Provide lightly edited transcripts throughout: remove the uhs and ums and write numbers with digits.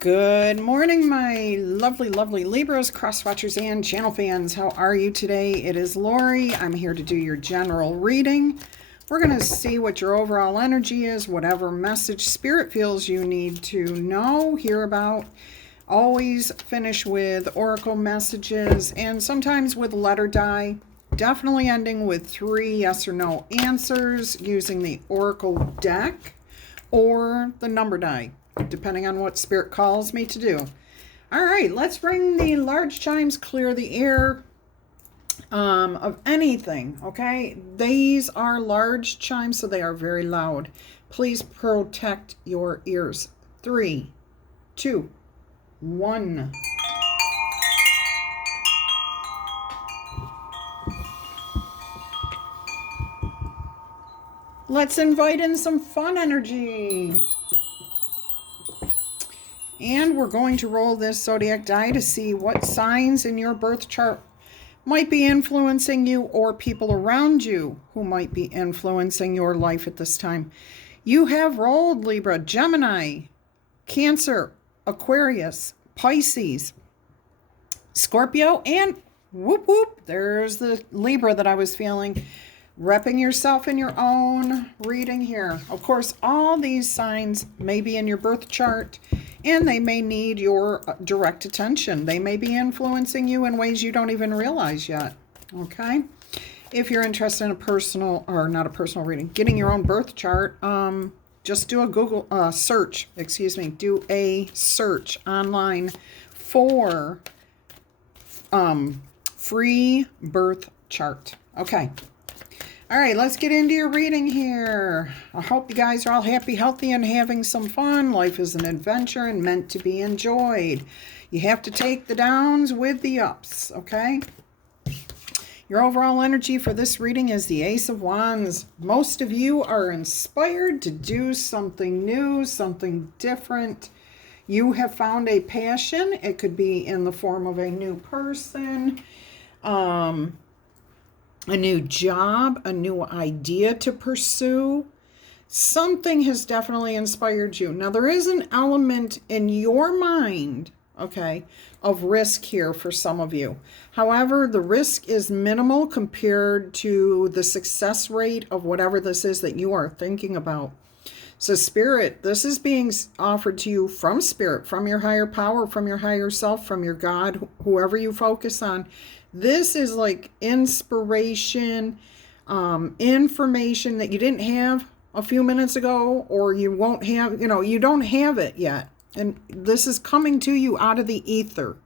Good morning, my lovely, lovely Libras, cross watchers, and channel fans. How are you today? It is Laurie. I'm here to do your general reading. We're going to see what your overall energy is, whatever message Spirit feels you need to know, hear about. Always finish with oracle messages and sometimes with letter die. Definitely ending with 3 yes or no answers using the oracle deck or the number die, depending on what Spirit calls me to do. All right, let's bring the large chimes, clear the air of anything, okay? These are large chimes, so they are very loud. Please protect your ears. 3, 2, 1. Let's invite in some fun energy. And we're going to roll this zodiac die to see what signs in your birth chart might be influencing you or people around you who might be influencing your life at this time. You have rolled Libra, Gemini, Cancer, Aquarius, Pisces, Scorpio, and whoop whoop, there's the Libra that I was feeling. Repping yourself in your own reading here. Of course, all these signs may be in your birth chart and they may need your direct attention. They may be influencing you in ways you don't even realize yet. Okay? If you're interested in a personal, or not a personal reading, getting your own birth chart, just do a Google search, do a search online for free birth chart. Okay. All right, let's get into your reading here. I hope you guys are all happy, healthy, and having some fun. Life is an adventure and meant to be enjoyed. You have to take the downs with the ups, okay? Your overall energy for this reading is the Ace of Wands. Most of you are inspired to do something new, something different. You have found a passion. It could be in the form of a new person, a new job, a new idea to pursue. Something has definitely inspired you. Now, there is an element in your mind, okay, of risk here for some of you. However, the risk is minimal compared to the success rate of whatever this is that you are thinking about. So Spirit, this is being offered to you from Spirit, from your higher power, from your higher self, from your God, whoever you focus on. This is like inspiration, information that you didn't have a few minutes ago, or you won't have, you don't have it yet. And this is coming to you out of the ether.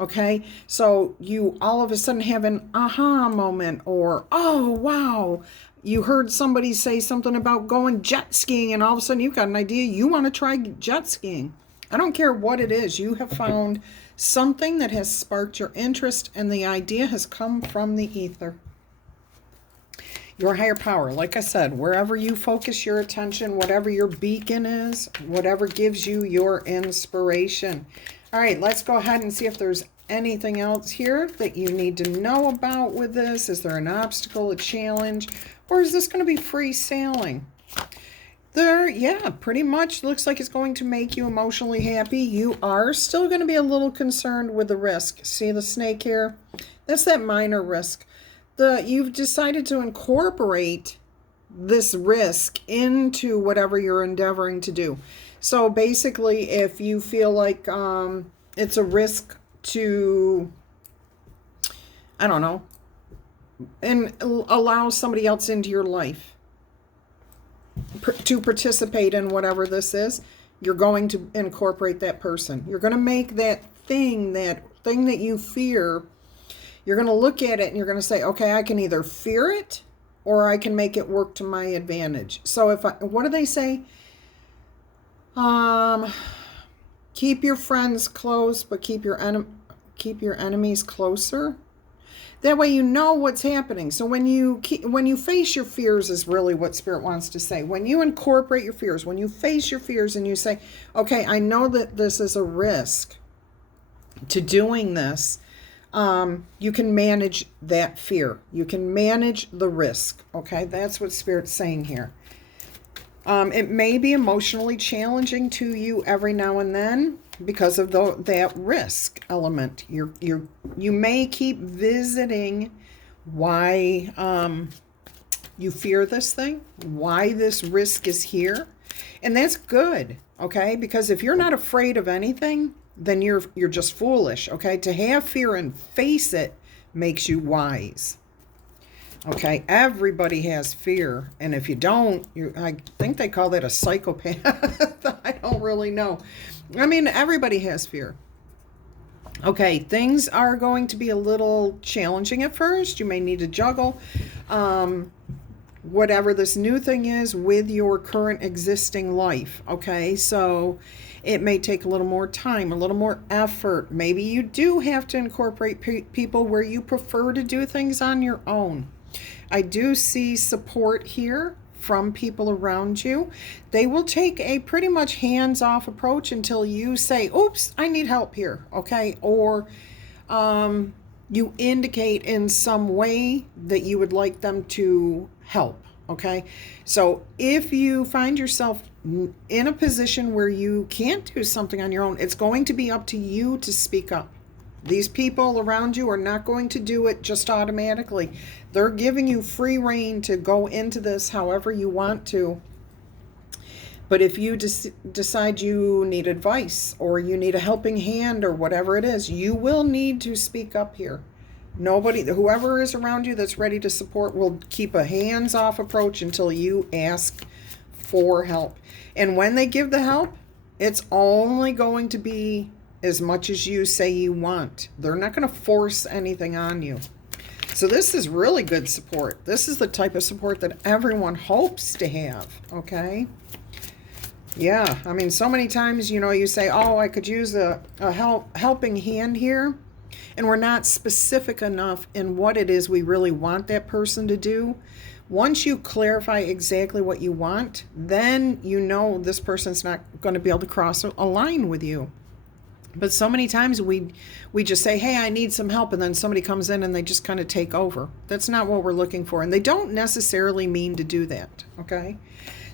Okay, so you all of a sudden have an aha moment, or, oh, wow, you heard somebody say something about going jet skiing, and all of a sudden you've got an idea, you want to try jet skiing. I don't care what it is, you have found something that has sparked your interest, and the idea has come from the ether. Your higher power, like I said, wherever you focus your attention, whatever your beacon is, whatever gives you your inspiration. All right, let's go ahead and see if there's anything else here that you need to know about with this. Is there an obstacle, a challenge, or is this going to be free sailing? Yeah, pretty much looks like it's going to make you emotionally happy. You are still going to be a little concerned with the risk. See the snake here? That's that minor risk. You've decided to incorporate this risk into whatever you're endeavoring to do. So basically, if you feel like it's a risk to, I don't know, and allow somebody else into your life to participate in whatever this is, you're going to incorporate that person. You're going to make that thing that you fear, you're going to look at it and you're going to say, okay, I can either fear it or I can make it work to my advantage. So what do they say? Keep your friends close, but keep your enemies closer. That way you know what's happening. So when you face your fears is really what Spirit wants to say. When you incorporate your fears, when you face your fears and you say, okay, I know that this is a risk to doing this, you can manage that fear. You can manage the risk. Okay, that's what Spirit's saying here. It may be emotionally challenging to you every now and then. because of that risk element. You may keep visiting why you fear this thing, why this risk is here. And that's good, okay? Because if you're not afraid of anything, then you're just foolish, okay? To have fear and face it makes you wise. Okay, everybody has fear, and if you don't, I think they call that a psychopath. I don't really know. I mean, everybody has fear. Okay, things are going to be a little challenging at first. You may need to juggle whatever this new thing is with your current existing life. Okay, so it may take a little more time, a little more effort. Maybe you do have to incorporate people where you prefer to do things on your own. I do see support here from people around you. They will take a pretty much hands-off approach until you say, oops, I need help here, okay? Or you indicate in some way that you would like them to help, okay? So if you find yourself in a position where you can't do something on your own, it's going to be up to you to speak up. These people around you are not going to do it just automatically. They're giving you free rein to go into this however you want to. But if you decide you need advice or you need a helping hand or whatever it is, you will need to speak up here. Whoever is around you that's ready to support will keep a hands-off approach until you ask for help. And when they give the help, it's only going to be as much as you say you want. They're not going to force anything on you. So this is really good support. This is the type of support that everyone hopes to have, okay? Yeah, I mean, so many times, you say, oh, I could use a helping hand here, and we're not specific enough in what it is we really want that person to do. Once you clarify exactly what you want, then this person's not going to be able to cross a line with you. But so many times we just say, hey, I need some help, and then somebody comes in and they just kind of take over. That's not what we're looking for, and they don't necessarily mean to do that, okay?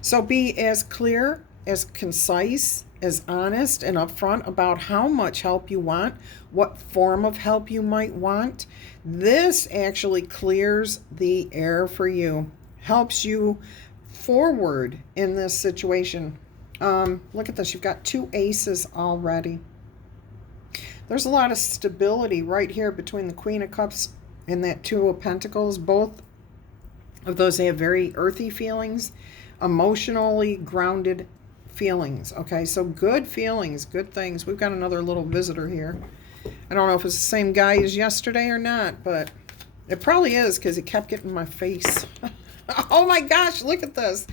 So be as clear, as concise, as honest, and upfront about how much help you want, what form of help you might want. This actually clears the air for you, helps you forward in this situation. Look at this. You've got 2 aces already. There's a lot of stability right here between the Queen of Cups and that 2 of Pentacles. Both of those, they have very earthy feelings, emotionally grounded feelings. Okay, so good feelings, good things. We've got another little visitor here. I don't know if it's the same guy as yesterday or not, but it probably is because he kept getting in my face. Oh my gosh, look at this.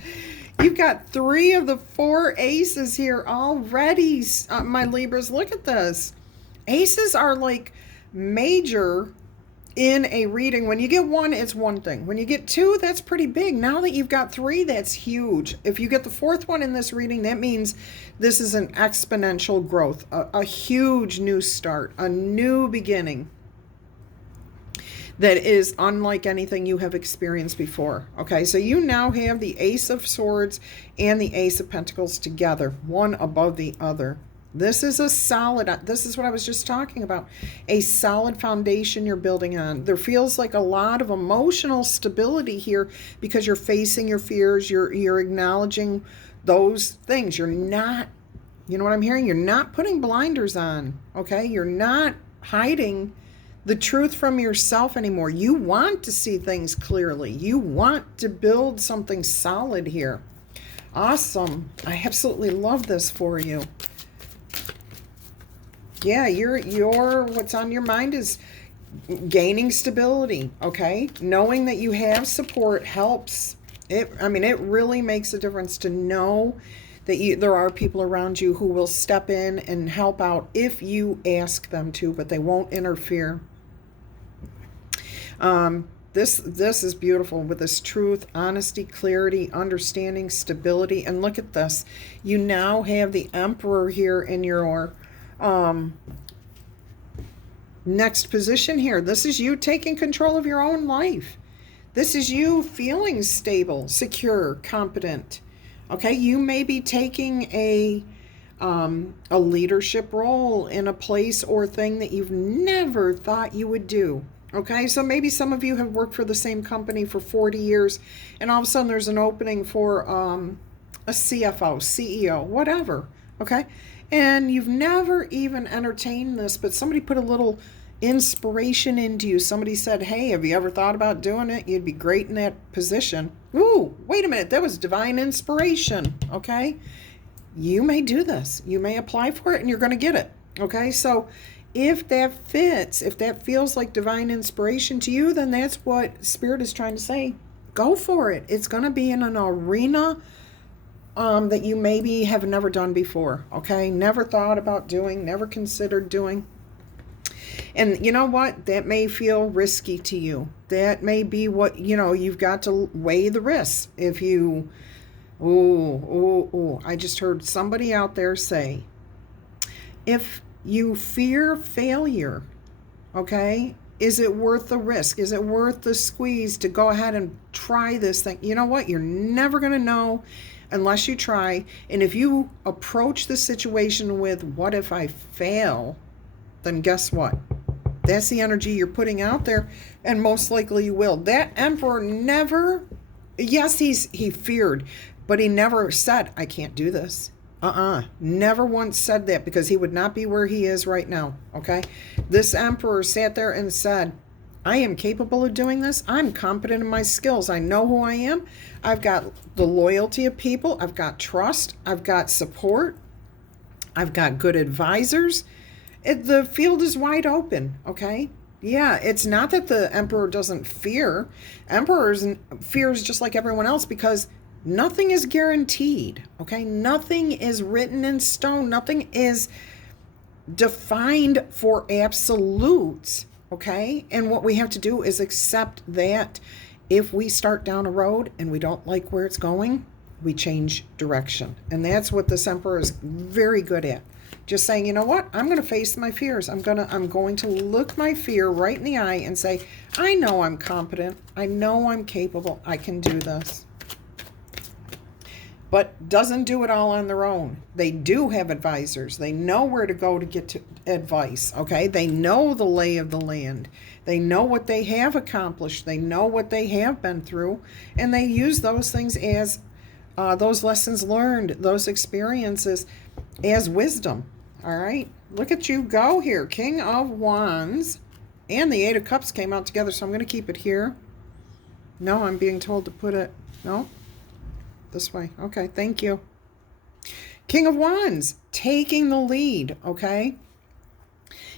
You've got 3 of the 4 aces here already, my Libras. Look at this. Aces are like major in a reading. When you get 1, it's one thing. When you get 2, that's pretty big. Now that you've got 3, that's huge. If you get the 4th one in this reading, that means this is an exponential growth, a huge new start, a new beginning that is unlike anything you have experienced before. Okay, so you now have the Ace of Swords and the Ace of Pentacles together, one above the other. This is a solid, this is what I was just talking about, a solid foundation you're building on. There feels like a lot of emotional stability here because you're facing your fears, you're acknowledging those things. You're not, you know what I'm hearing? You're not putting blinders on, okay? You're not hiding the truth from yourself anymore. You want to see things clearly. You want to build something solid here. Awesome. I absolutely love this for you. Yeah, your what's on your mind is gaining stability, okay? Knowing that you have support helps. It really makes a difference to know that there are people around you who will step in and help out if you ask them to, but they won't interfere. This is beautiful with this truth, honesty, clarity, understanding, stability. And look at this. You now have the Emperor here in your next position here. This is you taking control of your own life. This is you feeling stable, secure, competent. Okay, you may be taking a a leadership role in a place or thing that you've never thought you would do. Okay, so maybe some of you have worked for the same company for 40 years, and all of a sudden there's an opening for a CFO, CEO, whatever. Okay, and you've never even entertained this, but somebody put a little inspiration into you. Somebody said, hey, have you ever thought about doing it? You'd be great in that position. Ooh, wait a minute, that was divine inspiration. Okay, you may do this. You may apply for it and you're going to get it. Okay, so if that fits, if that feels like divine inspiration to you, then that's what Spirit is trying to say. Go for it. It's going to be in an arena that you maybe have never done before. Okay, never thought about doing, never considered doing. And you know what? That may feel risky to you. That may be what, you've got to weigh the risks. If you, I just heard somebody out there say, if you fear failure, okay, is it worth the risk? Is it worth the squeeze to go ahead and try this thing? You know what? You're never going to know unless you try. And if you approach the situation with, what if I fail? Then guess what? That's the energy you're putting out there, and most likely you will. That emperor never, yes, he feared, but he never said, I can't do this. Never once said that, because he would not be where he is right now, okay? This emperor sat there and said, I am capable of doing this. I'm competent in my skills. I know who I am. I've got the loyalty of people. I've got trust. I've got support. I've got good advisors. The field is wide open, okay? Yeah, it's not that the emperor doesn't fear. Emperors fears just like everyone else, because nothing is guaranteed, okay? Nothing is written in stone. Nothing is defined for absolutes, okay? And what we have to do is accept that if we start down a road and we don't like where it's going, we change direction. And that's what this emperor is very good at. Just saying, you know what? I'm going to face my fears. I'm going to look my fear right in the eye and say, I know I'm competent. I know I'm capable. I can do this. But doesn't do it all on their own. They do have advisors. They know where to go to get to advice, okay? They know the lay of the land. They know what they have accomplished. They know what they have been through. And they use those things as, those lessons learned, those experiences as wisdom. All right, look at you go here. King of Wands and the Eight of Cups came out together, so I'm going to keep it here. No, I'm being told to put it, no, this way. Okay, thank you. King of Wands, taking the lead, okay?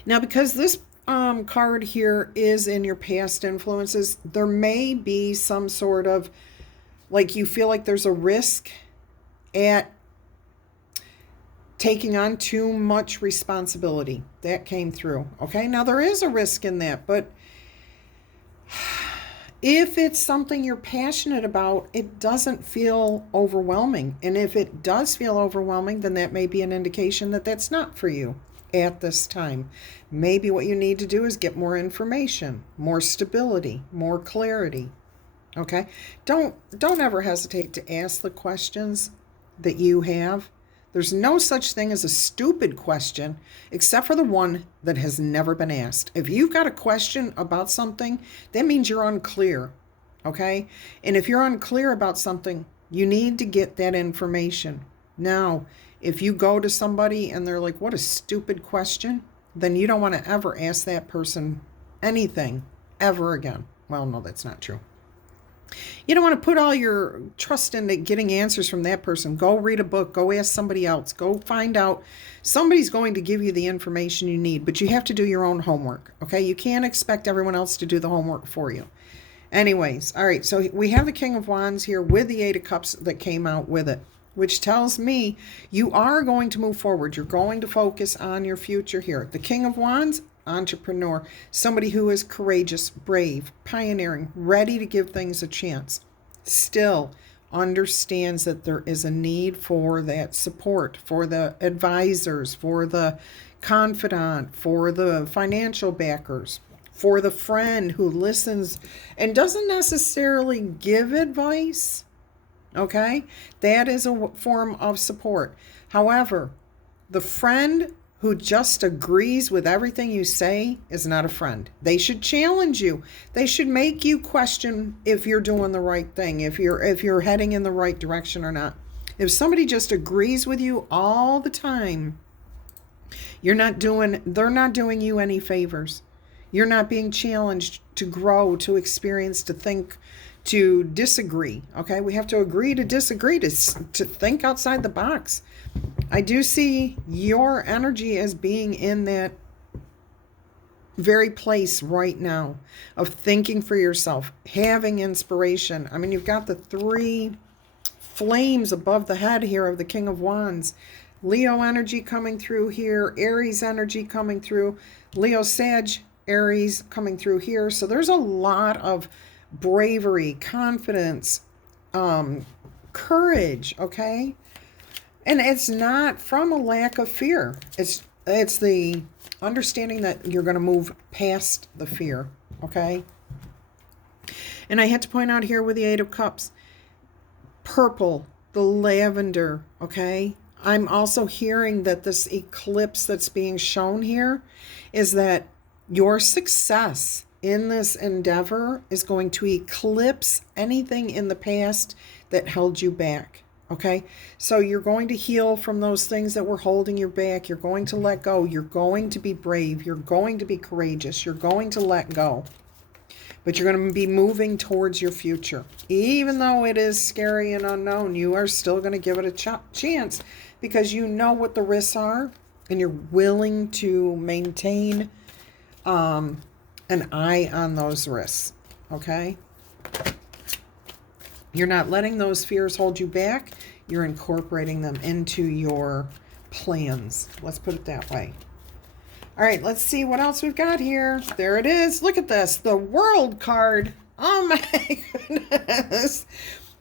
Now, because this card here is in your past influences, there may be some sort of, like, you feel like there's a risk at taking on too much responsibility. That came through. Okay, now there is a risk in that, but if it's something you're passionate about, it doesn't feel overwhelming. And if it does feel overwhelming, then that may be an indication that that's not for you at this time. Maybe what you need to do is get more information, more stability, more clarity. Okay, don't ever hesitate to ask the questions that you have. There's no such thing as a stupid question, except for the one that has never been asked. If you've got a question about something, that means you're unclear, okay? And if you're unclear about something, you need to get that information. Now, if you go to somebody and they're like, what a stupid question, then you don't want to ever ask that person anything ever again. Well, no, that's not true. You don't want to put all your trust into getting answers from that person. Go read a book. Go ask somebody else. Go find out. Somebody's going to give you the information you need, but you have to do your own homework, okay? You can't expect everyone else to do the homework for you. Anyways, all right, so we have the King of Wands here with the Eight of Cups that came out with it, which tells me you are going to move forward. You're going to focus on your future here. The King of Wands, entrepreneur, somebody who is courageous, brave, pioneering, ready to give things a chance, still understands that there is a need for that support, for the advisors, for the confidant, for the financial backers, for the friend who listens and doesn't necessarily give advice, okay? That is a form of support. However, The friend who just agrees with everything you say is not a friend. They should challenge you. They should make you question if you're doing the right thing, if you're heading in the right direction or not. If somebody just agrees with you all the time, they're not doing you any favors. You're not being challenged to grow, to experience, to think, to disagree. Okay, we have to agree to disagree, to think outside the box. I do see your energy as being in that very place right now of thinking for yourself, having inspiration. I mean, you've got the 3 flames above the head here of the King of Wands. Leo energy coming through here, Aries energy coming through, Leo, Sag, Aries coming through here. So there's a lot of bravery, confidence, courage, okay? And it's not from a lack of fear. It's the understanding that you're going to move past the fear, okay? And I had to point out here with the 8 of Cups, purple, the lavender, okay? I'm also hearing that this eclipse that's being shown here is that your success in this endeavor is going to eclipse anything in the past that held you back. Okay, so you're going to heal from those things that were holding you back. You're going to let go. You're going to be brave. You're going to be courageous. You're going to let go. But you're going to be moving towards your future. Even though it is scary and unknown, you are still going to give it a chance because you know what the risks are and you're willing to maintain an eye on those risks. Okay? You're not letting those fears hold you back. You're incorporating them into your plans. Let's put it that way. All right, let's see what else we've got here. There it is. Look at this. The World card. Oh my goodness.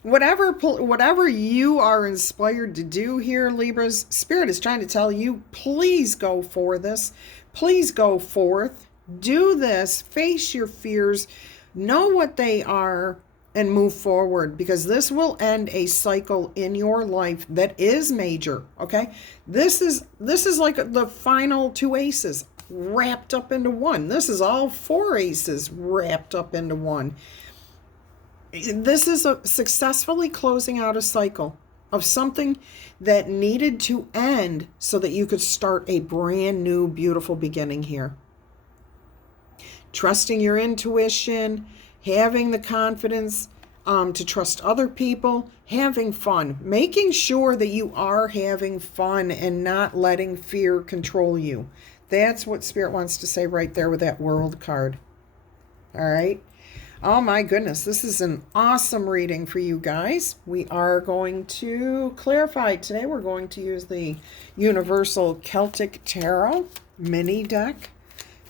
Whatever you are inspired to do here, Libras, Spirit is trying to tell you, please go for this. Please go forth. Do this. Face your fears. Know what they are. And move forward, because this will end a cycle in your life that is major. Okay, this is like the final 2 aces wrapped up into one. This is all 4 aces wrapped up into one. This is successfully closing out a cycle of something that needed to end so that you could start a brand new, beautiful beginning here. Trusting your intuition, having the confidence to trust other people, having fun, making sure that you are having fun and not letting fear control you. That's what Spirit wants to say right there with that World card. All right. Oh my goodness, this is an awesome reading for you guys. We are going to clarify today. We're going to use the Universal Celtic Tarot mini deck.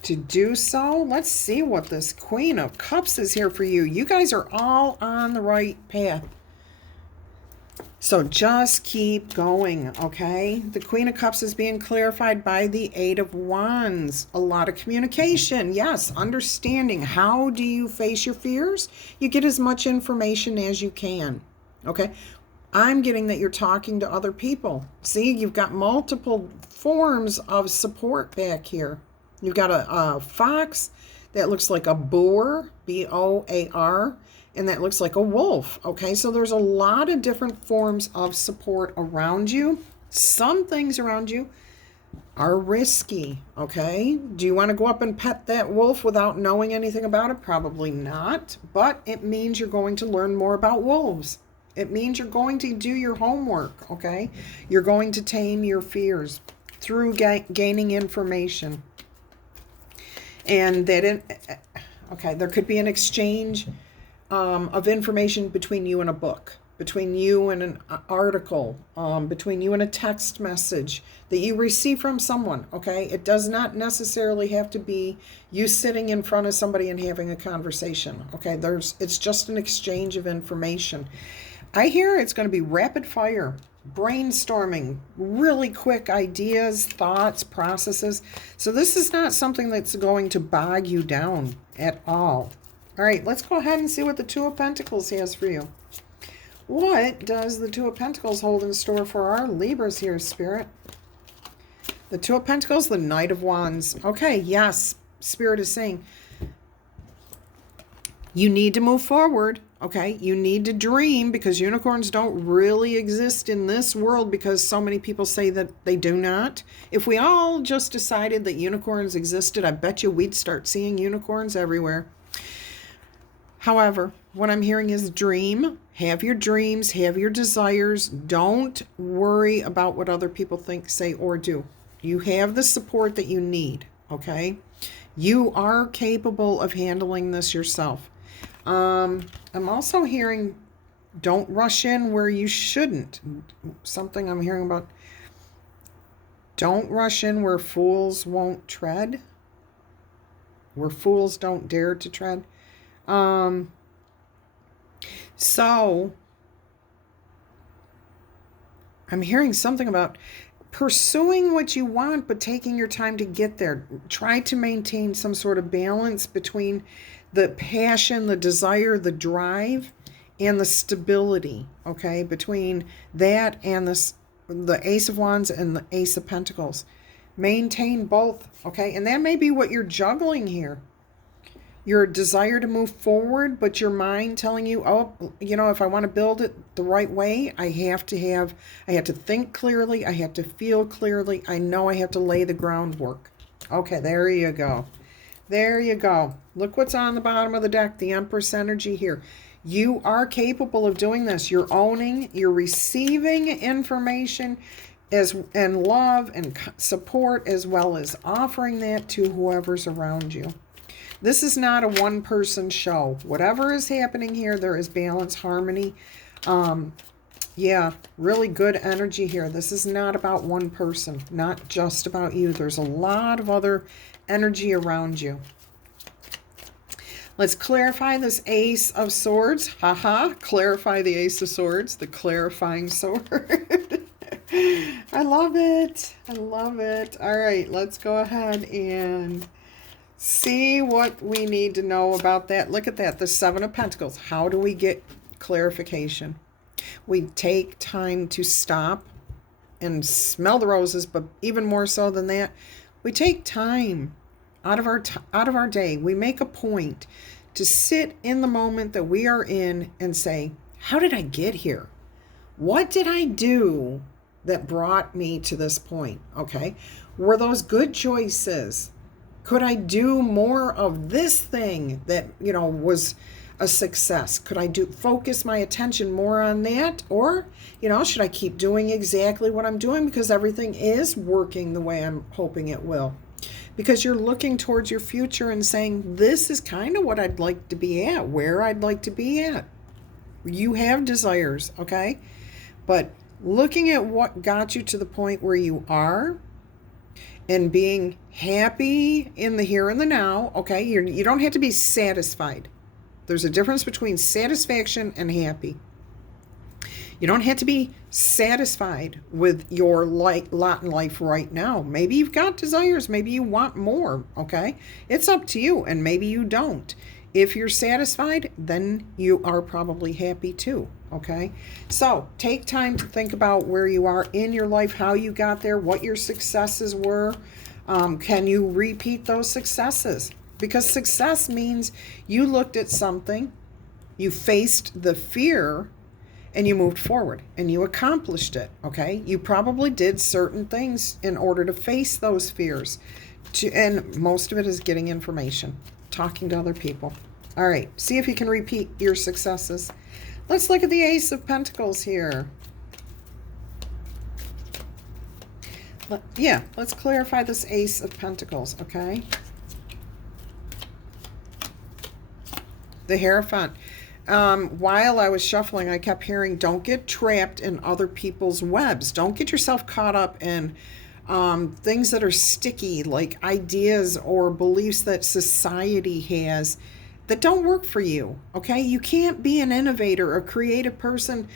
To do so, let's see what this Queen of Cups is here for you. You guys are all on the right path. So just keep going, okay? The Queen of Cups is being clarified by the 8 of Wands. A lot of communication. Yes, understanding. How do you face your fears? You get as much information as you can, okay? I'm getting that you're talking to other people. See, you've got multiple forms of support back here. You've got a fox that looks like a boar, B-O-A-R, and that looks like a wolf, okay? So there's a lot of different forms of support around you. Some things around you are risky, okay? Do you want to go up and pet that wolf without knowing anything about it? Probably not, but it means you're going to learn more about wolves. It means you're going to do your homework, okay? You're going to tame your fears through gaining information. And that, okay, there could be an exchange of information between you and a book, between you and an article, between you and a text message that you receive from someone, okay? It does not necessarily have to be you sitting in front of somebody and having a conversation, okay? It's just an exchange of information. I hear it's going to be rapid fire. Brainstorming, really quick ideas, thoughts, processes. So this is not something that's going to bog you down at all. All right, let's go ahead and see what the 2 of Pentacles has for you. What does the 2 of Pentacles hold in store for our Libras here, Spirit? The Two of Pentacles, the Knight of Wands. Okay, yes, Spirit is saying you need to move forward, okay? You need to dream, because unicorns don't really exist in this world because so many people say that they do not. If we all just decided that unicorns existed, I bet you we'd start seeing unicorns everywhere. However, what I'm hearing is dream. Have your dreams, have your desires. Don't worry about what other people think, say, or do. You have the support that you need, okay? You are capable of handling this yourself. I'm also hearing don't rush in where you shouldn't. Something I'm hearing about, don't rush in where fools won't tread. Where fools don't dare to tread. So I'm hearing something about pursuing what you want, but taking your time to get there. Try to maintain some sort of balance between the passion, the desire, the drive, and the stability, okay? Between that and the Ace of Wands and the Ace of Pentacles. Maintain both, okay? And that may be what you're juggling here. Your desire to move forward, but your mind telling you, oh, you know, if I want to build it the right way, I have to think clearly. I have to feel clearly. I know I have to lay the groundwork. Okay, there you go. There you go. Look what's on the bottom of the deck, the Empress energy here. You are capable of doing this. You're owning, you're receiving information and love and support, as well as offering that to whoever's around you. This is not a one-person show. Whatever is happening here, there is balance, harmony. Yeah, really good energy here. This is not about one person, not just about you. There's a lot of other energy around you. Let's clarify this Ace of Swords. Haha, clarify the Ace of Swords, the clarifying sword. I love it. I love it. All right, let's go ahead and see what we need to know about that. Look at that, the Seven of Pentacles. How do we get clarification? We take time to stop and smell the roses, but even more so than that, we take time out of our day. We make a point to sit in the moment that we are in and say, how did I get here? What did I do that brought me to this point? Okay, were those good choices? Could I do more of this thing that, you know, was a success? Could I focus my attention more on that? Or, you know, should I keep doing exactly what I'm doing because everything is working the way I'm hoping it will? Because you're looking towards your future and saying, this is kind of what I'd like to be at, where I'd like to be at. You have desires, okay? But looking at what got you to the point where you are, and being happy in the here and the now, okay? You don't have to be satisfied. There's a difference between satisfaction and happy. You don't have to be satisfied with your lot in life right now. Maybe you've got desires. Maybe you want more, okay? It's up to you, and maybe you don't. If you're satisfied, then you are probably happy too, okay? So take time to think about where you are in your life, how you got there, what your successes were. Can you repeat those successes? Because success means you looked at something, you faced the fear, and you moved forward, and you accomplished it, okay? You probably did certain things in order to face those fears. And most of it is getting information, talking to other people. All right, see if you can repeat your successes. Let's look at the Ace of Pentacles here. Let's clarify this Ace of Pentacles, okay? The Hierophant. While I was shuffling, I kept hearing, don't get trapped in other people's webs. Don't get yourself caught up in things that are sticky, like ideas or beliefs that society has that don't work for you, okay? You can't be an innovator, a creative person,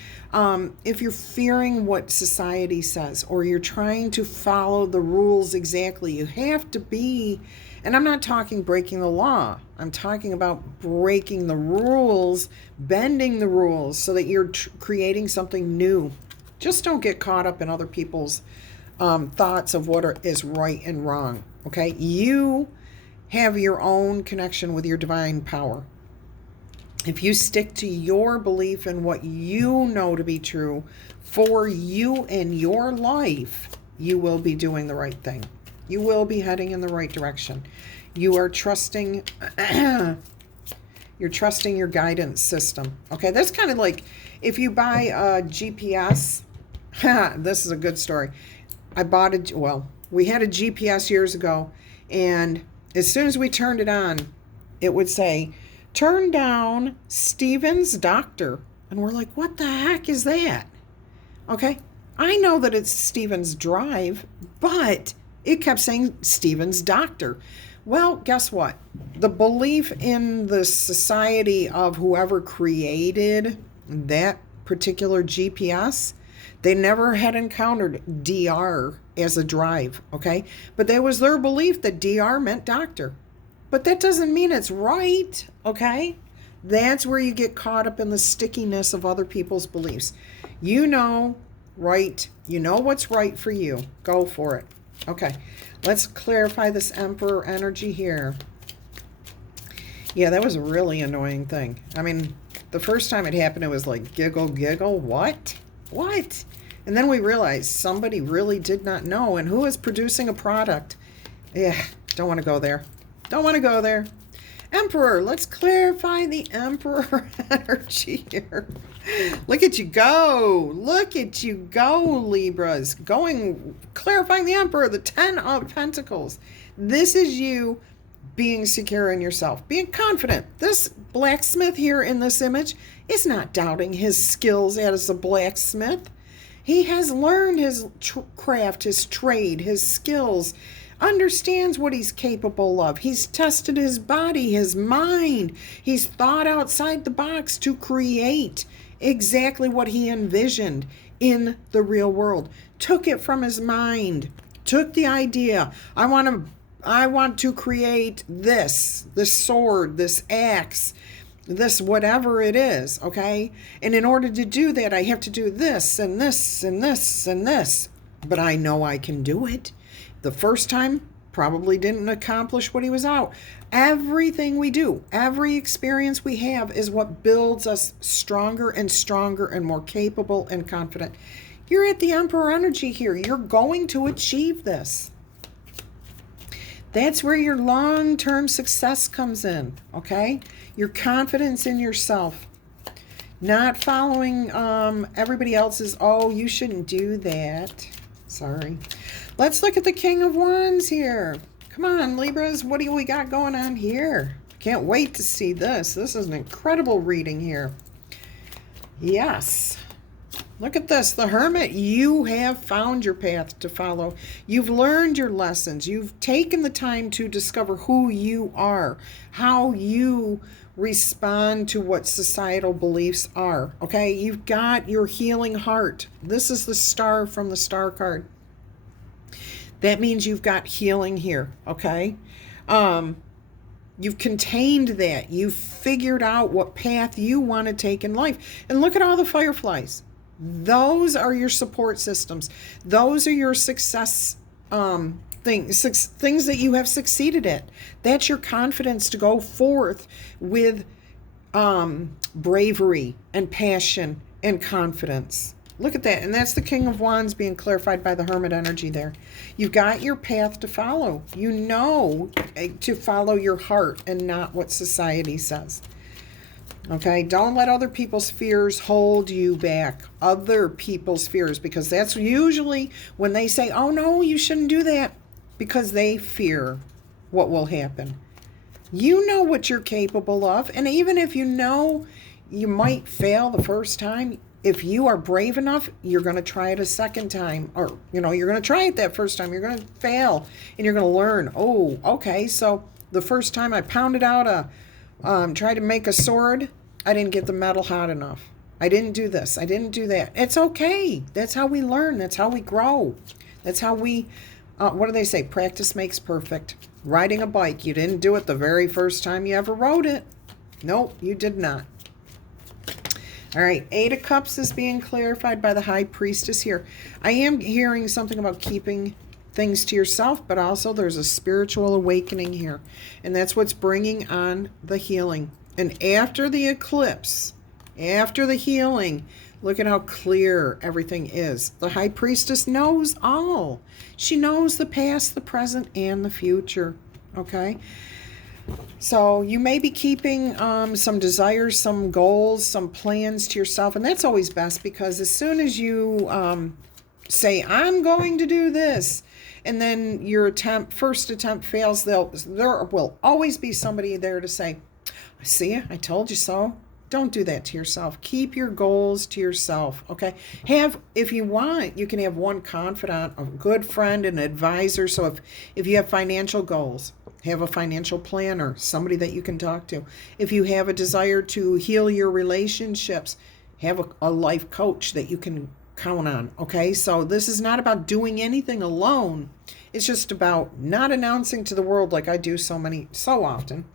if you're fearing what society says or you're trying to follow the rules exactly. You have to be, and I'm not talking breaking the law. I'm talking about breaking the rules, bending the rules so that you're creating something new. Just don't get caught up in other people's thoughts of what is right and wrong. Okay, you have your own connection with your divine power. If you stick to your belief in what you know to be true for you in your life, you will be doing the right thing. You will be heading in the right direction. You are trusting, you're trusting your guidance system. Okay, that's kind of like if you buy a GPS. This is a good story. We had a GPS years ago, and as soon as we turned it on, it would say, turn down Stephen's Doctor. And we're like, what the heck is that? Okay, I know that it's Stephen's Drive, but it kept saying Stephen's Doctor. Well, guess what? The belief in the society of whoever created that particular GPS, they never had encountered DR as a drive, okay? But that was their belief that DR meant doctor. But that doesn't mean it's right, okay? That's where you get caught up in the stickiness of other people's beliefs. You know, right, you know what's right for you. Go for it. Okay, let's clarify this Emperor energy here. Yeah, that was a really annoying thing. I mean, the first time it happened, it was like, giggle, giggle, what? What? And then we realized somebody really did not know, and who is producing a product. Yeah, don't want to go there. Don't want to go there. Emperor, let's clarify the Emperor energy here. Look at you go. Look at you go, Libras. Clarifying the Emperor, the 10 of Pentacles. This is you being secure in yourself, being confident. This blacksmith here in this image is not doubting his skills as a blacksmith. He has learned his craft, his trade, his skills, understands what he's capable of. He's tested his body, his mind. He's thought outside the box to create exactly what he envisioned in the real world. Took it from his mind, took the idea. I want to create this sword, this axe, this whatever it is, okay? And in order to do that, I have to do this and this and this and this. But I know I can do it. The first time probably didn't accomplish what he was out. Everything we do, every experience we have is what builds us stronger and stronger and more capable and confident. You're at the Emperor energy here. You're going to achieve this. That's where your long-term success comes in, okay? Your confidence in yourself. Not following everybody else's, oh, you shouldn't do that. Sorry. Let's look at the King of Wands here. Come on, Libras, what do we got going on here? Can't wait to see this. This is an incredible reading here. Yes. Look at this. The Hermit, you have found your path to follow. You've learned your lessons. You've taken the time to discover who you are, how you respond to what societal beliefs are. Okay, you've got your healing heart. This is the star from the star card. That means you've got healing here, okay? You've contained that. You've figured out what path you want to take in life. And look at all the fireflies. Those are your support systems. Those are your success things that you have succeeded at. That's your confidence to go forth with bravery and passion and confidence. Look at that. And that's the King of Wands being clarified by the Hermit energy there. You've got your path to follow. You know to follow your heart and not what society says. Okay? Don't let other people's fears hold you back. Other people's fears, because that's usually when they say, oh no, you shouldn't do that, because they fear what will happen. You know what you're capable of. And even if you know you might fail the first time, if you are brave enough, you're going to try it a second time. Or, you're going to try it that first time. You're going to fail. And you're going to learn, oh, okay, so the first time I pounded out tried to make a sword, I didn't get the metal hot enough. I didn't do this. I didn't do that. It's okay. That's how we learn. That's how we grow. That's how we, what do they say? Practice makes perfect. Riding a bike, you didn't do it the very first time you ever rode it. Nope, you did not. All right, Eight of Cups is being clarified by the High Priestess here. I am hearing something about keeping things to yourself, but also there's a spiritual awakening here. And that's what's bringing on the healing. And after the eclipse, after the healing, look at how clear everything is. The High Priestess knows all. She knows the past, the present, and the future. Okay? So you may be keeping some desires, some goals, some plans to yourself. And that's always best, because as soon as you say, I'm going to do this, and then your first attempt fails, there will always be somebody there to say, see, I told you so. Don't do that to yourself. Keep your goals to yourself, okay? If you want, you can have one confidant, a good friend, an advisor. So if you have financial goals, have a financial planner, somebody that you can talk to. If you have a desire to heal your relationships, have a life coach that you can count on, okay? So this is not about doing anything alone. It's just about not announcing to the world, like I do so often,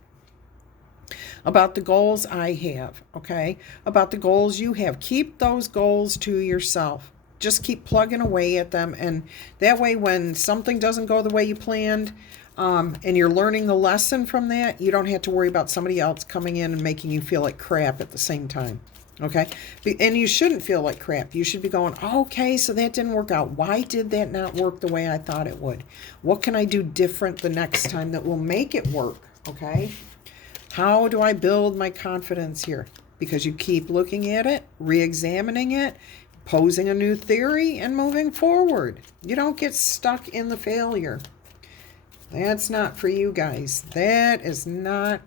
about the goals I have, okay? About the goals you have. Keep those goals to yourself. Just keep plugging away at them. And that way, when something doesn't go the way you planned, and you're learning the lesson from that, you don't have to worry about somebody else coming in and making you feel like crap at the same time, okay? And you shouldn't feel like crap. You should be going, okay, so that didn't work out. Why did that not work the way I thought it would? What can I do different the next time that will make it work, okay? How do I build my confidence here? Because you keep looking at it, re-examining it, posing a new theory, and moving forward. You don't get stuck in the failure. That's not for you guys. That is not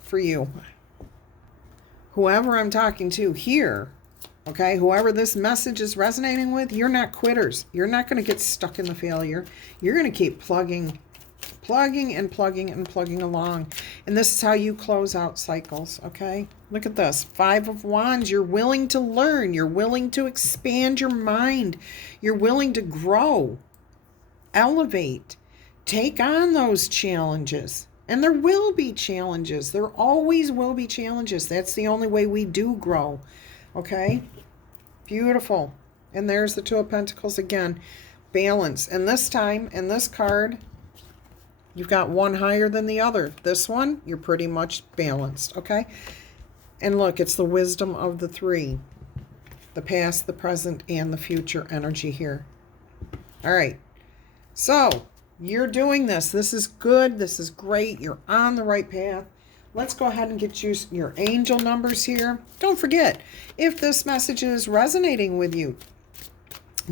for you. Whoever I'm talking to here, okay, whoever this message is resonating with, you're not quitters. You're not going to get stuck in the failure. You're going to keep plugging along. And this is how you close out cycles, okay? Look at this. 5 of Wands. You're willing to learn. You're willing to expand your mind. You're willing to grow, elevate, take on those challenges. And there will be challenges. There always will be challenges. That's the only way we do grow, okay? Beautiful. And there's the Two of Pentacles again. Balance. And this time, in this card, you've got one higher than the other. This one, you're pretty much balanced, okay? And look, it's the wisdom of the 3. The past, the present, and the future energy here. All right. So, you're doing this. This is good. This is great. You're on the right path. Let's go ahead and get you your angel numbers here. Don't forget, if this message is resonating with you,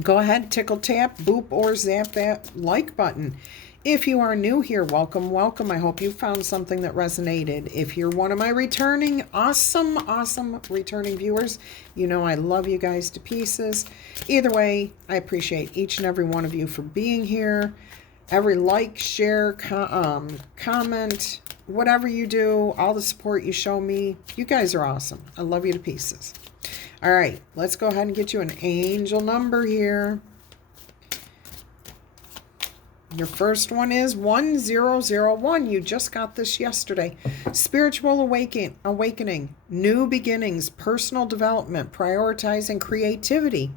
go ahead, tickle, tap, boop, or zap that like button. If you are new here, welcome, welcome. I hope you found something that resonated. If you're one of my returning, awesome returning viewers, you know I love you guys to pieces. Either way, I appreciate each and every one of you for being here. Every like, share, comment, whatever you do, all the support you show me, you guys are awesome. I love you to pieces. All right, let's go ahead and get you an angel number here. Your first one is 1001. You just got this yesterday. Spiritual awakening, new beginnings, personal development, prioritizing creativity,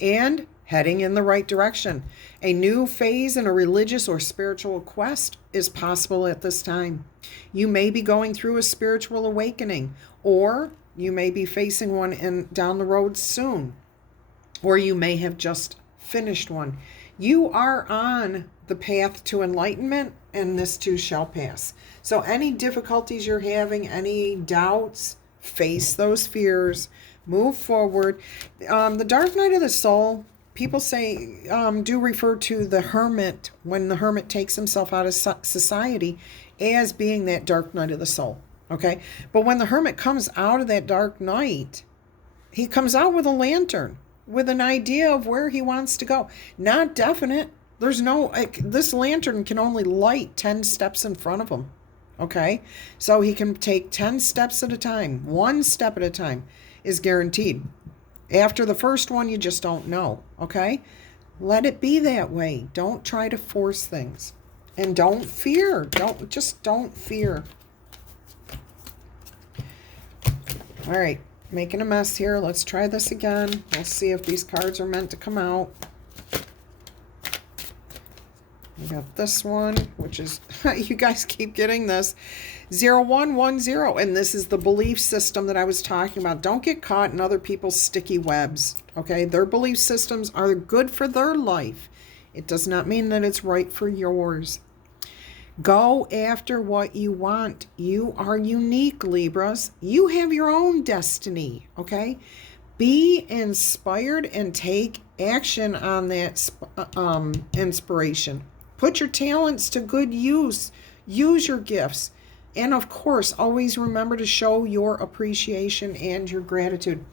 and heading in the right direction. A new phase in a religious or spiritual quest is possible at this time. You may be going through a spiritual awakening, or you may be facing one down the road soon, or you may have just finished one. You are on the path to enlightenment, and this too shall pass. So any difficulties you're having, any doubts, face those fears, move forward. The dark night of the soul, people say, do refer to the hermit, when the hermit takes himself out of society, as being that dark night of the soul, okay? But when the hermit comes out of that dark night, he comes out with a lantern, with an idea of where he wants to go. Not definite. There's no, this lantern can only light 10 steps in front of him, okay? So he can take 10 steps at a time. 1 step at a time is guaranteed. After the first one, you just don't know, okay? Let it be that way. Don't try to force things. And don't fear. Don't fear. All right. Making a mess here. Let's try this again. We'll see if these cards are meant to come out. We got this one, which is, you guys keep getting this, 0110. And this is the belief system that I was talking about. Don't get caught in other people's sticky webs, okay? Their belief systems are good for their life. It does not mean that it's right for yours. Go after what you want. You are unique, Libras. You have your own destiny, okay? Be inspired and take action on that inspiration. Put your talents to good use. Use your gifts. And of course, always remember to show your appreciation and your gratitude.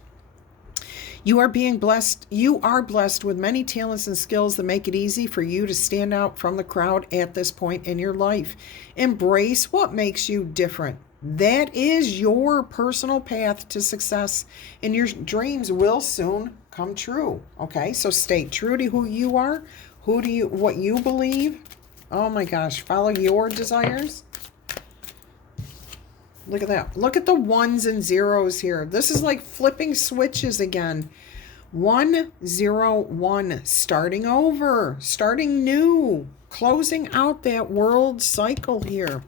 You are being blessed. You are blessed with many talents and skills that make it easy for you to stand out from the crowd at this point in your life. Embrace what makes you different. That is your personal path to success, and your dreams will soon come true. Okay, so stay true to who you are, what you believe. Oh my gosh, follow your desires. Look at that. Look at the ones and zeros here. This is like flipping switches again. 101, starting over, starting new, closing out that world cycle here.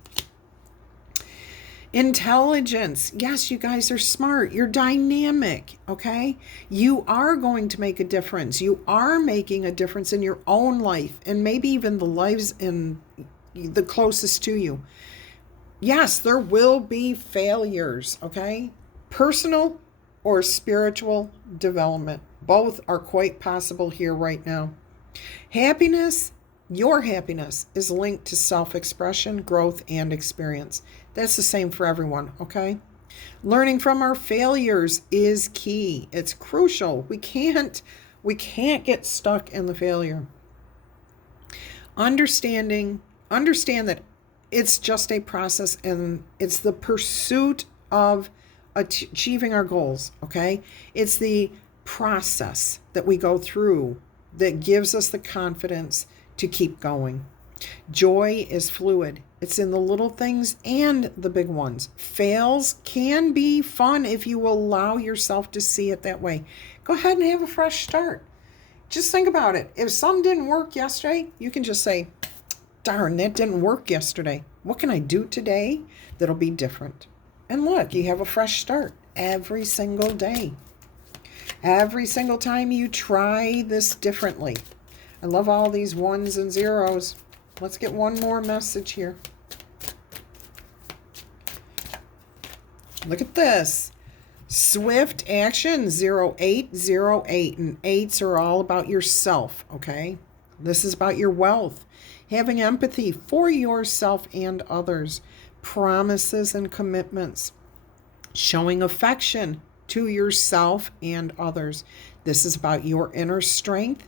Intelligence. Yes, you guys are smart. You're dynamic, okay? You are going to make a difference. You are making a difference in your own life and maybe even the lives in the closest to you. Yes, there will be failures, okay? Personal or spiritual development. Both are quite possible here right now. Happiness, your happiness is linked to self-expression, growth, and experience. That's the same for everyone, okay? Learning from our failures is key. It's crucial. We can't get stuck in the failure. Understand that it's just a process, and it's the pursuit of achieving our goals, okay? It's the process that we go through that gives us the confidence to keep going. Joy is fluid. It's in the little things and the big ones. Fails can be fun if you allow yourself to see it that way. Go ahead and have a fresh start. Just think about it. If something didn't work yesterday, you can just say, darn, that didn't work yesterday. What can I do today that'll be different? And look, you have a fresh start every single day. Every single time you try this differently. I love all these ones and zeros. Let's get one more message here. Look at this. Swift action 0808. And 8s are all about yourself, okay? This is about your wealth. Having empathy for yourself and others. Promises and commitments. Showing affection to yourself and others. This is about your inner strength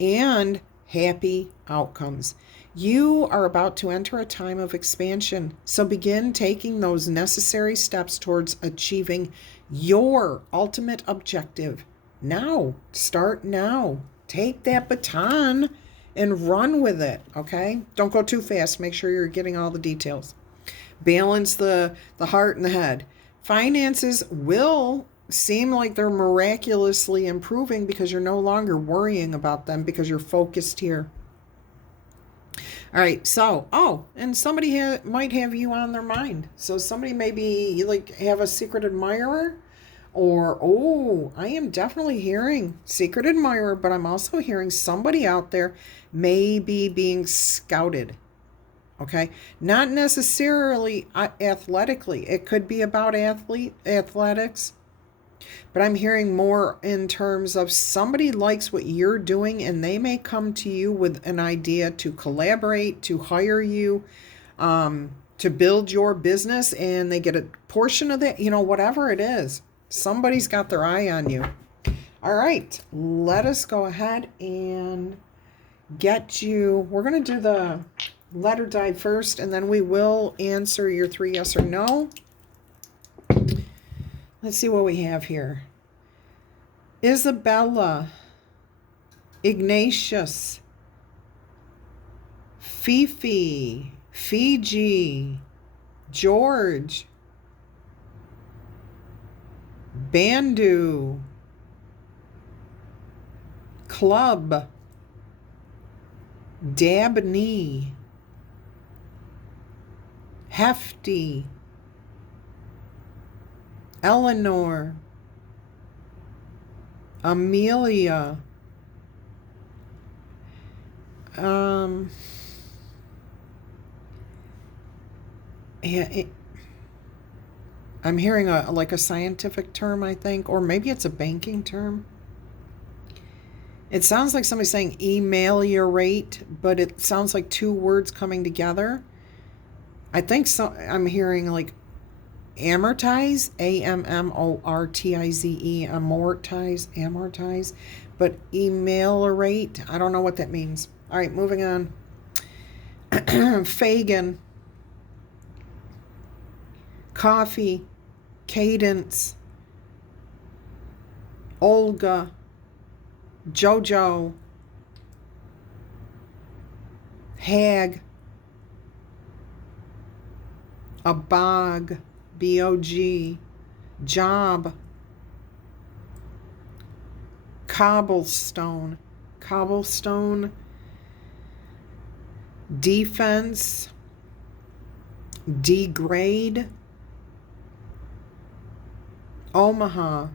and happy outcomes. You are about to enter a time of expansion, so begin taking those necessary steps towards achieving your ultimate objective. Now, start now. Take that baton and run with it, okay? Don't go too fast. Make sure you're getting all the details. Balance the heart and the head. Finances will seem like they're miraculously improving because you're no longer worrying about them because you're focused here. All right, so, and somebody might have you on their mind. So somebody maybe like have a secret admirer, or, I am definitely hearing secret admirer, but I'm also hearing somebody out there may be being scouted. Okay, not necessarily athletically. It could be about athletics. But I'm hearing more in terms of somebody likes what you're doing and they may come to you with an idea to collaborate, to hire you, to build your business, and they get a portion of that, whatever it is. Somebody's got their eye on you. All right, let us go ahead and get you. We're going to do the letter die first, and then we will answer your 3 yes or no. Let's see what we have here. Isabella, Ignatius, Fifi, Fiji, George, Bandu, club, Dabney, hefty, Eleanor, Amelia, yeah, I'm hearing like a scientific term, I think, or maybe it's a banking term. It sounds like somebody saying ameliorate, but it sounds like two words coming together. I think so. I'm hearing like amortize, amortize, amortize, but ameliorate, I don't know what that means. All right, moving on. Fagin, coffee, cadence, Olga, Jojo, hag, a bog, B-O-G, job, cobblestone, cobblestone, defense, degrade, Omaha,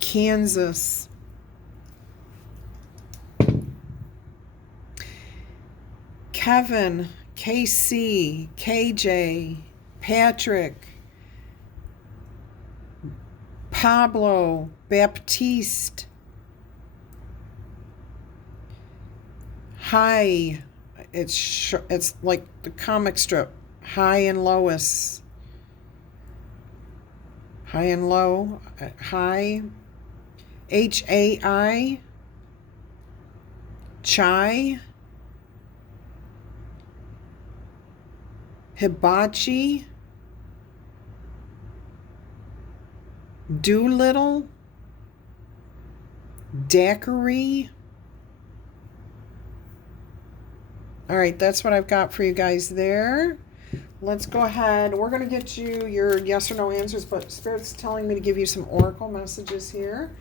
Kansas, Kevin, KC, KJ, Patrick, Pablo, Baptiste, Hi, it's like the comic strip, Hi and Lois, High and low, high, H-A-I, chai, hibachi, Doolittle, daiquiri. All right, that's what I've got for you guys there. Let's go ahead. We're going to get you your yes or no answers, but Spirit's telling me to give you some oracle messages here.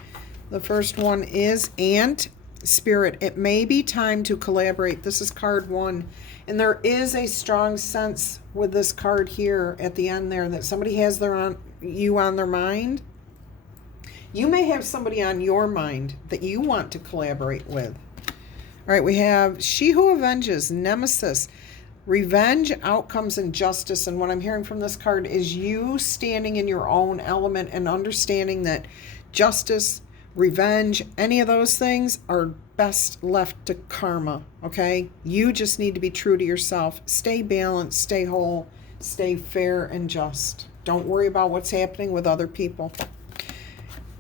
The first one is Ant. Spirit, it may be time to collaborate. This is card 1. And there is a strong sense with this card here at the end there that somebody has you on their mind. You may have somebody on your mind that you want to collaborate with. All right, we have She Who Avenges, Nemesis, revenge, outcomes, and justice. And what I'm hearing from this card is you standing in your own element and understanding that justice, revenge, any of those things are best left to karma, okay? You just need to be true to yourself. Stay balanced, stay whole, stay fair and just. Don't worry about what's happening with other people.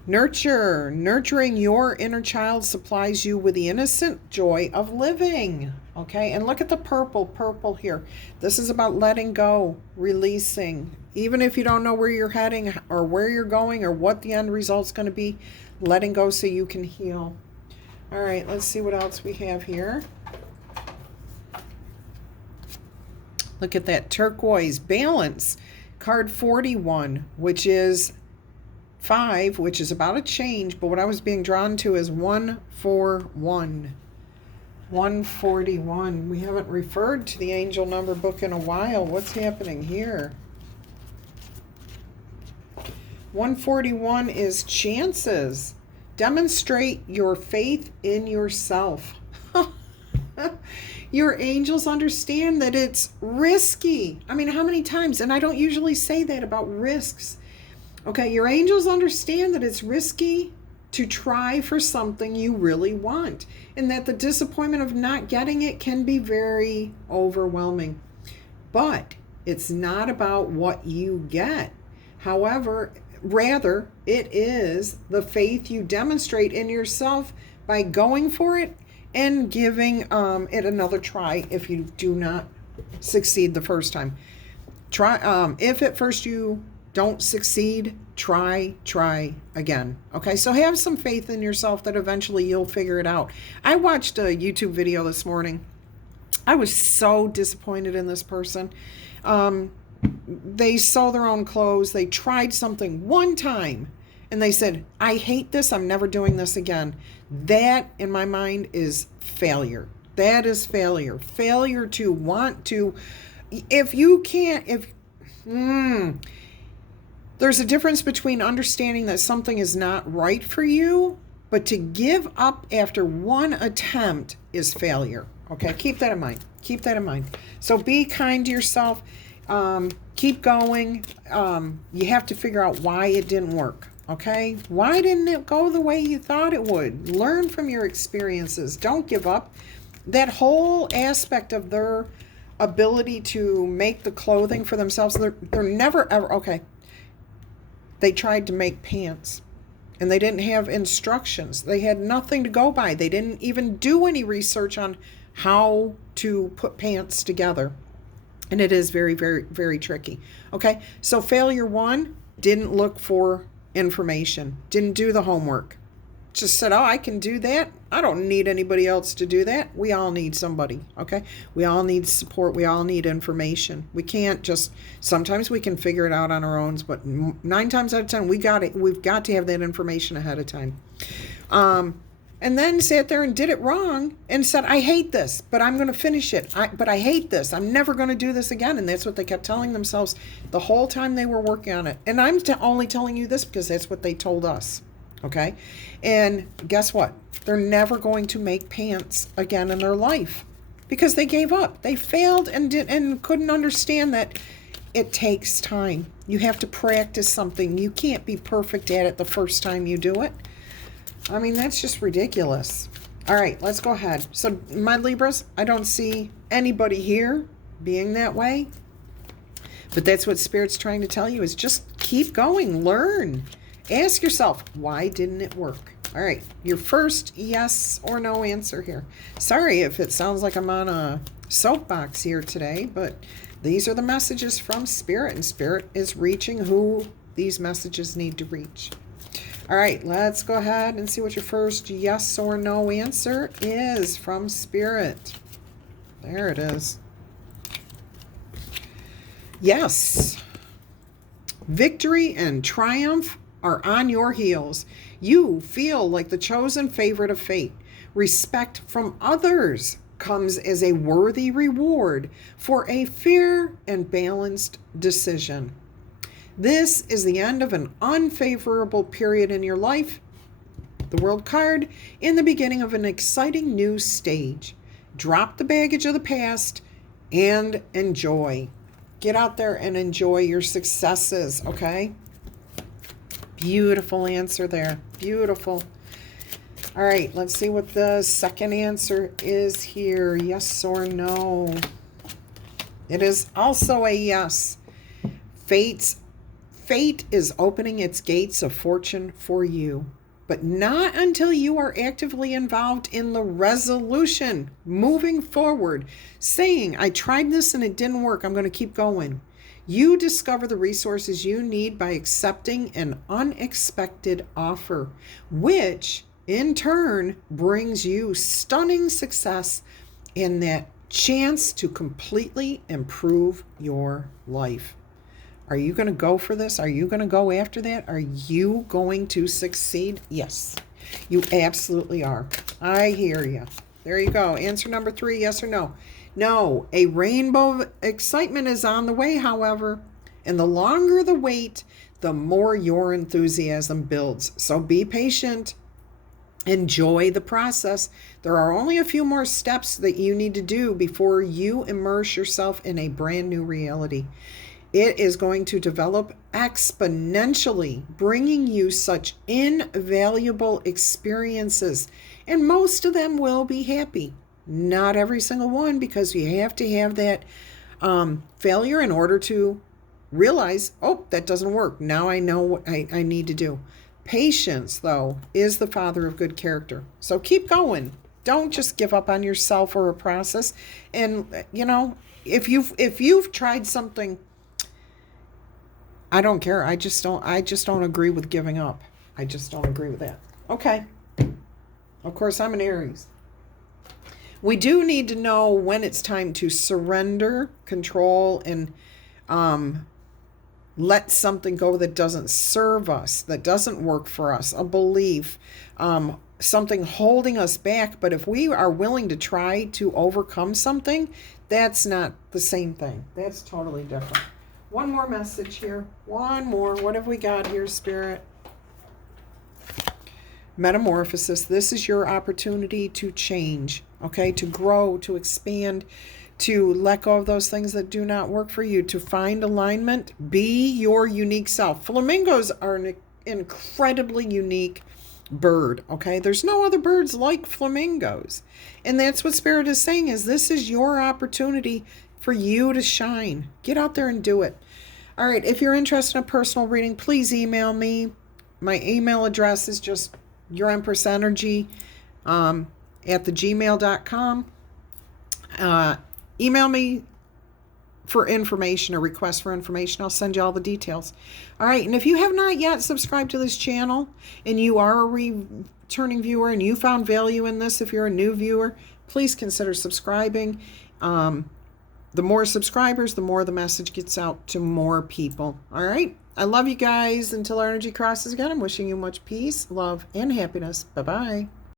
Nurture. Nurturing your inner child supplies you with the innocent joy of living. Okay, and look at the purple here. This is about letting go, releasing. Even if you don't know where you're heading or where you're going or what the end result's going to be, letting go so you can heal. All right, let's see what else we have here. Look at that turquoise balance. Card 41, which is 5, which is about a change, but what I was being drawn to is 141. 141. We haven't referred to the angel number book in a while. What's happening here? 141 is chances. Demonstrate your faith in yourself. Your angels understand that it's risky. I mean, how many times? And I don't usually say that about risks. Okay, your angels understand that it's risky to try for something you really want, and that the disappointment of not getting it can be very overwhelming. But it's not about what you get. However, rather, it is the faith you demonstrate in yourself by going for it and giving it another try if you do not succeed the first time. Try if at first you don't succeed, try again. Okay, so have some faith in yourself that eventually you'll figure it out. I watched a YouTube video this morning. I was so disappointed in this person. they sew their own clothes. They tried something one time and they said, I hate this. I'm never doing this again. That, in my mind, is failure. That is failure. Failure to want to, if you can't, there's a difference between understanding that something is not right for you, but to give up after one attempt is failure. Okay, keep that in mind. Keep that in mind. So be kind to yourself. Keep going. You have to figure out why it didn't work. Okay? Why didn't it go the way you thought it would? Learn from your experiences. Don't give up. That whole aspect of their ability to make the clothing for themselves, they're never ever, okay. They tried to make pants and they didn't have instructions. They had nothing to go by. They didn't even do any research on how to put pants together. And it is very, very, very tricky. Okay, so failure one, didn't look for information, didn't do the homework. Just said, oh, I can do that. I don't need anybody else to do that. We all need somebody, okay? We all need support. We all need information. We can't just, sometimes we can figure it out on our own, but 9 times out of 10, we've got to have that information ahead of time. And then sat there and did it wrong and said, I hate this, but I'm going to finish it. But I hate this. I'm never going to do this again. And that's what they kept telling themselves the whole time they were working on it. And I'm only telling you this because that's what they told us. Okay? And guess what? They're never going to make pants again in their life because they gave up. They failed and couldn't understand that it takes time. You have to practice something. You can't be perfect at it the first time you do it. I mean, that's just ridiculous. All right, let's go ahead. So my Libras, I don't see anybody here being that way. But that's what Spirit's trying to tell you is just keep going, learn. Ask yourself, why didn't it work? All right, your first yes or no answer here. Sorry if it sounds like I'm on a soapbox here today, but these are the messages from Spirit, and Spirit is reaching who these messages need to reach. All right, let's go ahead and see what your first yes or no answer is from Spirit. There it is. Yes. Victory and triumph are on your heels. You feel like the chosen favorite of fate. Respect from others comes as a worthy reward for a fair and balanced decision. This is the end of an unfavorable period in your life, the World card, in the beginning of an exciting new stage. Drop the baggage of the past and enjoy. Get out there and enjoy your successes, okay? Beautiful answer there. Beautiful. All right, let's see what the second answer is here. Yes or no? It is also a yes. Fate is opening its gates of fortune for you, but not until you are actively involved in the resolution, moving forward, saying, I tried this and it didn't work. I'm going to keep going. You discover the resources you need by accepting an unexpected offer, which in turn brings you stunning success and that chance to completely improve your life. Are you going to go for this? Are you going to go after that? Are you going to succeed? Yes, you absolutely are. I hear you. There you go. Answer number 3, yes or no? No, a rainbow of excitement is on the way, however, and the longer the wait, the more your enthusiasm builds. So be patient. Enjoy the process. There are only a few more steps that you need to do before you immerse yourself in a brand new reality. It is going to develop exponentially, bringing you such invaluable experiences, and most of them will be happy. Not every single one, because you have to have that failure in order to realize, oh, that doesn't work. Now I know what I need to do. Patience, though, is the father of good character. So keep going. Don't just give up on yourself or a process. And, you know, if you've tried something, I don't care. I just don't agree with giving up. I just don't agree with that. Okay. Of course, I'm an Aries. We do need to know when it's time to surrender, control, and let something go that doesn't serve us, that doesn't work for us, a belief, something holding us back. But if we are willing to try to overcome something, that's not the same thing. That's totally different. One more message here. One more. What have we got here, Spirit? Metamorphosis. This is your opportunity to change, okay? To grow, to expand, to let go of those things that do not work for you, to find alignment, be your unique self. Flamingos are an incredibly unique bird, okay? There's no other birds like flamingos. And that's what Spirit is saying, is this is your opportunity for you to shine. Get out there and do it. All right, if you're interested in a personal reading, please email me. My email address is just yourempressenergy at gmail.com. Email me for information or request for information. I'll send you all the details. All right, and if you have not yet subscribed to this channel and you are a returning viewer and you found value in this, if you're a new viewer, please consider subscribing. The more subscribers, the more the message gets out to more people. All right, I love you guys. Until our energy crosses again, I'm wishing you much peace, love, and happiness. Bye-bye.